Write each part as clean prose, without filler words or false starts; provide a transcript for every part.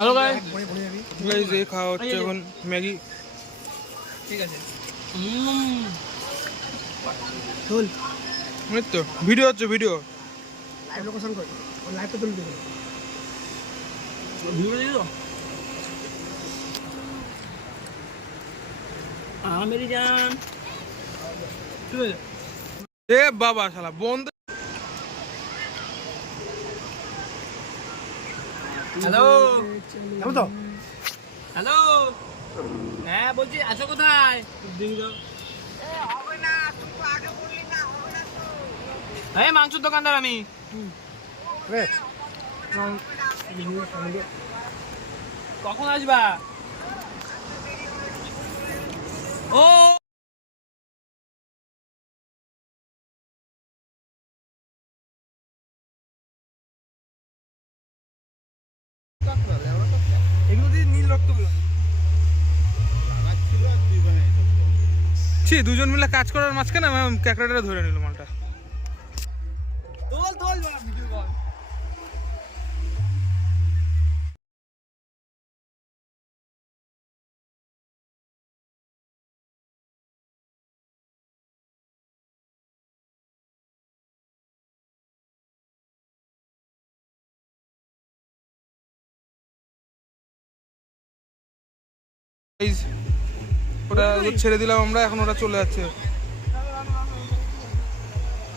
Hello guys, এই খাওয়া হচ্ছে এখন ম্যাগি। ঠিক আছে চল এই তো ভিডিও হচ্ছে, ভিডিও লাইভ লোকেশন কই ও লাইভটা তুলে দিও ভিডিও দিও। মেরি জান এ বাবা শালা বন্ধ। হ্যালো তো হ্যালো, হ্যাঁ বলছি আছো কোথায়? এই মাংসের দোকানদার আমি। কখন আসবা? ও এগুলো দিয়ে নীল রক্ত ছি, দুজন মিলে কাজ করার মাঝখানে ক্যাকড়াটা ধরে নিল মালটা। তোল তোল ভিডিও কল। ওটা ছেড়ে দিলাম আমরা, এখন ওরা চলে যাচ্ছে।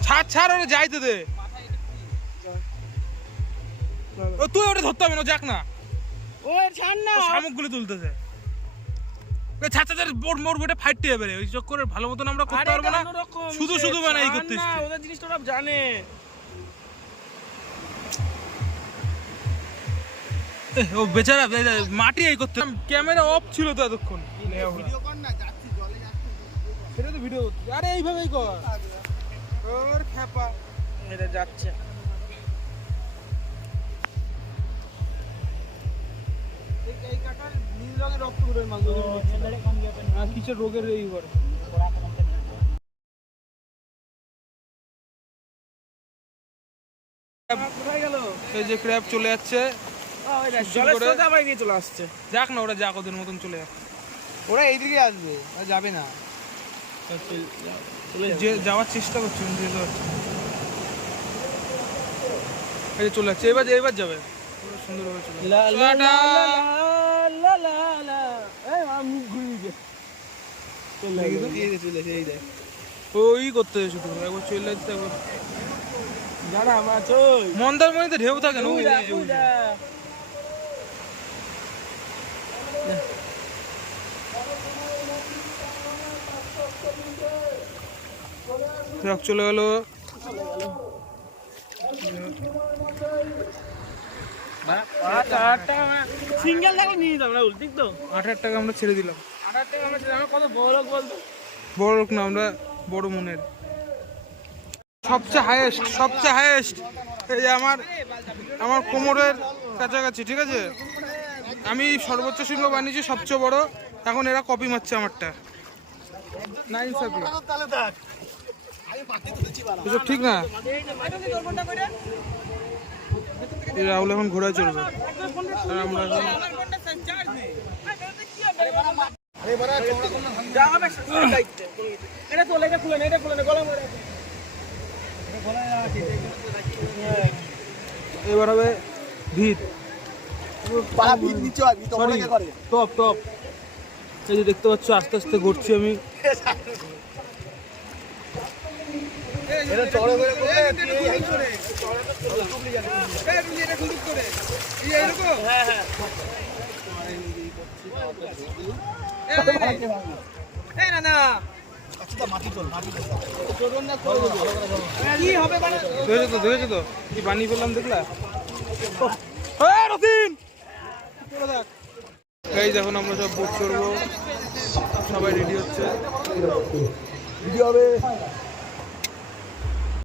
ছাড় ছাড়, ওরা যাইতে দে। ও তুই ওটা ধরতে হবে না, যাক না। ও ছাড় না, শামুকগুলো তুলতেছে। ছাড় ছাড়, মোর বইটা ফাইটতে যাবে রে। ওই চক্করে ভালো মতন আমরা করতে পারবো না, শুধু শুধু মানে এই করতে না। ওদের জিনিসটা ওরা জানে। ও বেচারা মাটি এই করতে। ক্যামেরা অফ ছিল তো এতক্ষণ। ভিডিও কর না, যাচ্ছি জলে যাচ্ছি। সেটা তো ভিডিও করতে। আরে এইভাবেই কর। ওর খ্যাপা এটা যাচ্ছে। এই কাকার নীল রঙের রক্ত বেরোয় মাল ধরে। কিসের রোগের এই করে। কোথায় গেল? এই যে ক্র্যাব চলে যাচ্ছে। জলের স্রোতে আবার এগিয়ে চলে আসছে। যাক না, ওরা যাক, ওদের মতন চলে যাক। ওরা এইদিকে আসবে, ওরা যাবে না। যে যাওয়ার চেষ্টা করছে, যেতে পারছে না। এই যে চলে যাচ্ছে, এবার যাবে। পুরো সুন্দরভাবে চলে যাচ্ছে। ওই করতে হয় শুধু, একবার চলে যাচ্ছে। জানা মাছ মন্দারমণিতে ঢেউ থাকে না। চলে গেল। সিঙ্গেল টাকা নিয়ে নিতাম না, ঠিক তো। 8,000 টাকা আমরা ছেড়ে দিলাম। 8,000 টাকা আমরা ছিলাম, কত বড় লোক বলতো। বড় লোক না, আমরা বড় মনের। সবচেয়ে হাইয়েস্ট এই যে আমার কোমরের কাছাকাছি, ঠিক আছে। আমি সর্বোচ্চ শৃঙ্গ বানিয়েছি, সবচেয়ে বড়। এখন এরা কপি মারছে আমারটা। না ইনসাফি, এসব ঠিক না। রাহুল এখন ঘোড়ায় চলবে, আর আমরা এখন এবার হবে ভিড়। টপ এই যে দেখতে পাচ্ছ, আস্তে আস্তে ঘুরছি আমি। দেখেছো তো কি বানিয়ে ফেললাম, দেখলা? এই যখন আমরা সব বোট করবো, সবাই রেডি হচ্ছে। ভিডিও হবে।